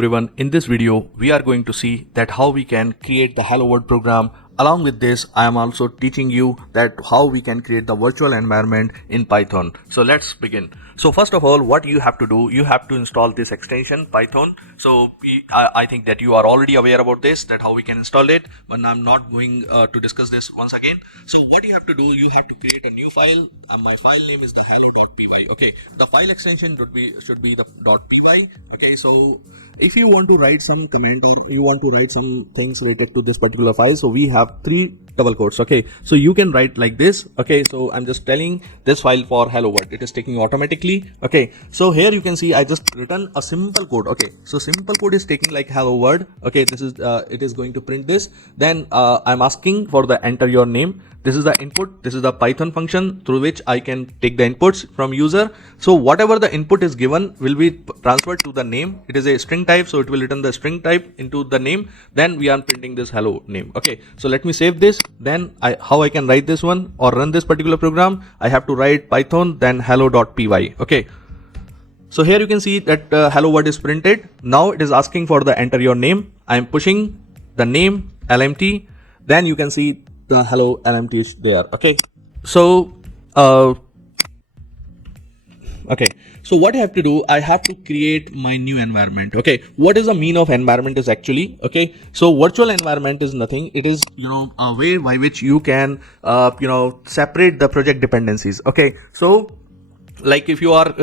Everyone, in this video we are going to see that how we can create the Hello World program. Along with this, I am also teaching you that how we can create the virtual environment in Python. So let's begin. So first of all, what you have to do, you have to install this extension Python. So I think that you are already aware about this, that how we can install it, but I'm not going to discuss this once again. So what you have to do, you have to create a new file. My file name is the hello.py. Okay, the file extension should be the .py. Okay, so if you want to write some comment or you want to write some things related to this particular file, so we have 3 double quotes. Okay, so you can write like this. Okay, so I'm just telling this file for hello world, it is taking automatically. Okay, so here you can see I just written a simple code. Okay, so simple code is taking like hello world. Okay, this is it is going to print this. Then I'm asking for the enter your name. This is the input. This is the Python function through which I can take the inputs from user. So whatever the input is given will be transferred to the name. It is a string type, so it will return the string type into the name. Then we are printing this hello name. Okay, so let me save this. Then how I can write this one or run this particular program, I have to write Python then hello.py. Okay, so here you can see that hello world is printed. Now it is asking for the enter your name. I am pushing the name LMT. Then you can see the hello LMT is there. Okay, so okay, so what I have to do, I have to create my new environment. Okay, what is the mean of environment is actually, okay, so virtual environment is nothing. It is, a way by which you can separate the project dependencies. Okay, so like if you are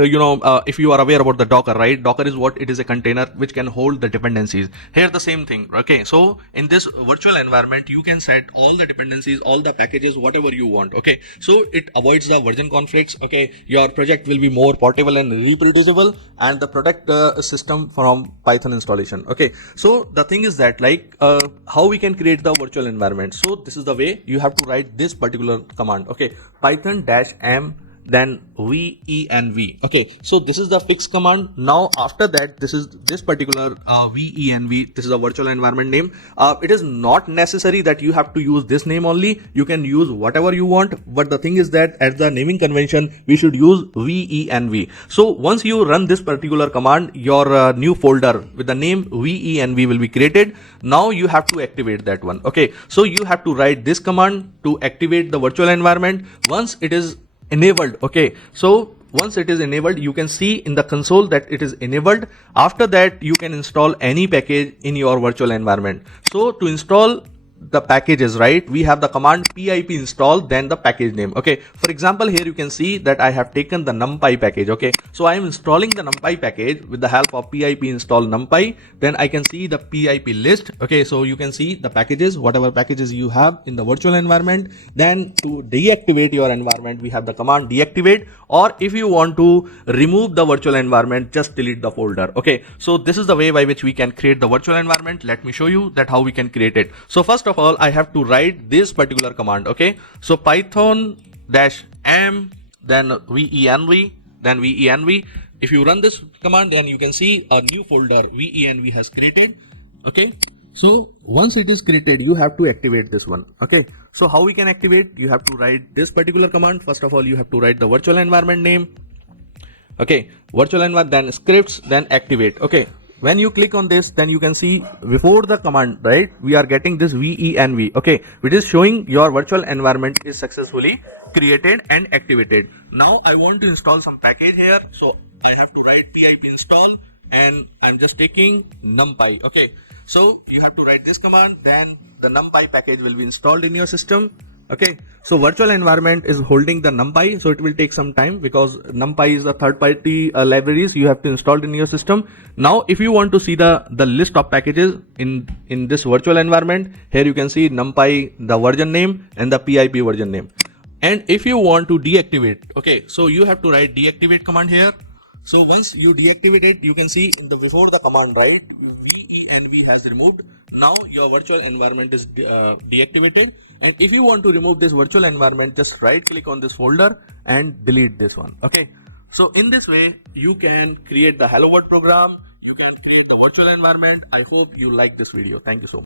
if you are aware about the Docker, right? Docker is what? It is a container which can hold the dependencies. Here the same thing. Okay, so in this virtual environment you can set all the dependencies, all the packages, whatever you want. Okay, so it avoids the version conflicts. Okay, your project will be more portable and reproducible, and the product system from Python installation. Okay, so the thing is that like how we can create the virtual environment. So this is the way you have to write this particular command. Okay, python-m then venv. Okay, so this is the fix command. Now after that, this particular venv, this is a virtual environment name. It is not necessary that you have to use this name only. You can use whatever you want, but the thing is that as the naming convention we should use venv. So once you run this particular command, your new folder with the name venv will be created. Now you have to activate that one. Okay, so you have to write this command to activate the virtual environment. Once it is enabled, okay, so once it is enabled, you can see in the console that it is enabled. After that you can install any package in your virtual environment. So to install the packages, right, we have the command pip install then the package name. Okay, for example, here you can see that I have taken the numpy package. Okay, so I am installing the numpy package with the help of pip install numpy. Then I can see the pip list. Okay, so you can see the packages, whatever packages you have in the virtual environment. Then to deactivate your environment, we have the command deactivate, or if you want to remove the virtual environment, just delete the folder. Okay, so this is the way by which we can create the virtual environment. Let me show you that how we can create it. So first of all, I have to write this particular command. Okay, so python-m then venv, then venv. If you run this command, then you can see a new folder venv has created. Okay, so once it is created, you have to activate this one. Okay, so how we can activate, you have to write this particular command. First of all, you have to write the virtual environment name. Okay, virtual environment, then scripts, then activate. Okay, when you click on this, then you can see before the command, right, we are getting this venv. Okay, which is showing your virtual environment is successfully created and activated. Now I want to install some package here, so I have to write pip install, and I'm just taking numpy. Okay, so you have to write this command, then the numpy package will be installed in your system. Okay, so virtual environment is holding the numpy, so it will take some time because numpy is the third-party libraries you have to install in your system. Now if you want to see the list of packages in this virtual environment, here you can see numpy, the version name, and the pip version name. And if you want to deactivate, okay, so you have to write deactivate command here. So once you deactivate it, you can see in the before the command, right, venv has removed. Now your virtual environment is deactivated. And if you want to remove this virtual environment, just right click on this folder and delete this one. Okay, so in this way you can create the hello world program, you can create the virtual environment. I hope you like this video. Thank you so much.